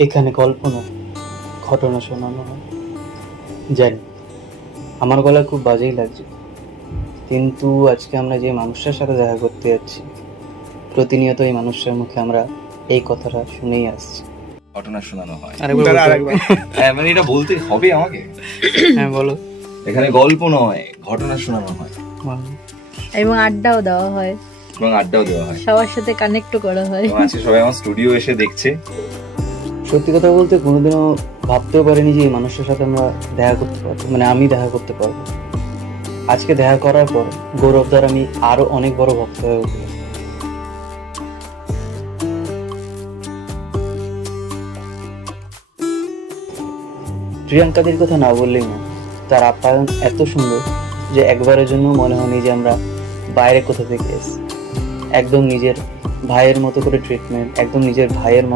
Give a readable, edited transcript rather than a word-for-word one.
এখানে গল্প নয়, ঘটনা শোনানো হয়। জানি আমার গলা খুব বাজেই লাগছে, কিন্তু আজকে আমরা যে মানুষটার সাথে দেখা করতে যাচ্ছি, প্রতিনিয়ত এই মানুষটার মুখে আমরা এই কথাটা শুনেই আসছি। ঘটনা শোনানো হয়। আরেকবার বলতে হবে? হ্যাঁ, মানে এটা বলতে হবে আমাকে। হ্যাঁ বলো। এখানে গল্প নয়, ঘটনা শোনানো হয় এবং আড্ডাও দেওয়া হয়, এবং আড্ডাও দেওয়া হয়। সবার সাথে কানেক্টও করা হয়। এবং আজকে সবাই আমার স্টুডিও এসে দেখছে। সত্যি কথা বলতে কোনোদিনও ভাবতেও পারিনি যে এই মানুষটার সাথে আমরা দেখা করতে পারবো, মানে আমি দেখা করতে পারবো। আজকে দেখা করার পর গৌরবদার আমি আরো অনেক বড় ভক্ত হয়ে উঠলাম। প্রিয়াঙ্কাদের কথা না বললেই না, তার আপ্যায়ন এত সুন্দর যে একবারের জন্য মনে হয়নি যে আমরা বাইরে কোথা থেকে এসেছি। একদম নিজের ভাইয়ের মতো করে ট্রিটমেন্ট, একদম নিজের ভাইয়ের মতো